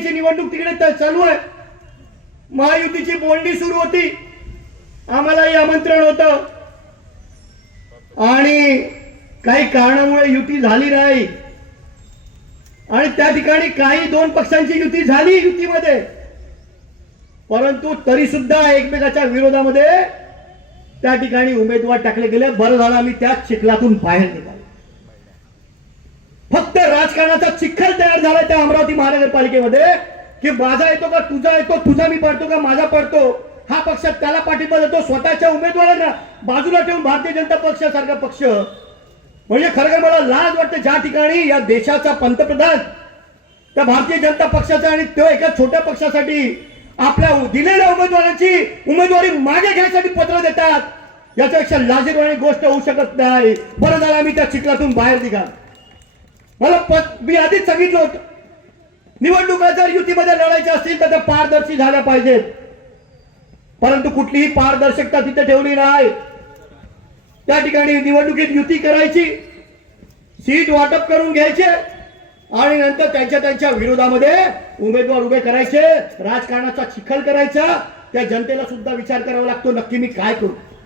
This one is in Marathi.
महापालिकेची निवडणूक तिकडे चालू आहे. महायुतीची बोलणी सुरू होती, आम्हालाही आमंत्रण होतं आणि काही कारणामुळे युती झाली नाही आणि त्या ठिकाणी काही दोन पक्षांची युती झाली युतीमध्ये, परंतु तरी सुद्धा एकमेकाच्या विरोधामध्ये त्या ठिकाणी उमेदवार टाकले गेले. बरं झालं आम्ही त्याच चिखलातून बाहेर निघालो. फक्त राजकारणाचा चिखल तयार झाला त्या अमरावती महानगरपालिकेमध्ये की माझा येतो का तुझा येतो, तुझा मी पडतो का माझा पडतो, हा पक्ष त्याला पाठिंबा देतो, स्वतःच्या उमेदवारांना बाजूला ठेवून भारतीय जनता पक्षासारखा पक्ष. म्हणजे खरं मला लाज वाटते ज्या ठिकाणी या देशाचा पंतप्रधान त्या भारतीय जनता पक्षाचा आणि तो एका छोट्या पक्षासाठी आपल्या दिलेल्या उमेदवारांची उमेदवारी मागे घ्यायसाठी पत्र देतात. याच्यापेक्षा लाजिरवाणी गोष्ट होऊ शकत नाही. बरं झालं आम्ही त्या चिखलातून बाहेर निघा. मला मी आधीच सांगितलं होतं, निवडणुका जर युतीमध्ये लढायच्या असतील तर त्या पारदर्शी झाल्या पाहिजेत, परंतु कुठलीही पारदर्शकता तिथे ठेवली नाही. त्या ठिकाणी निवडणुकीत युती करायची, सीट वाटप करून घ्यायचे आणि नंतर त्यांच्या विरोधामध्ये उमेदवार उभे करायचे, राजकारणाचा चिखल करायचा. त्या जनतेला सुद्धा विचार करावा लागतो नक्की मी काय करू.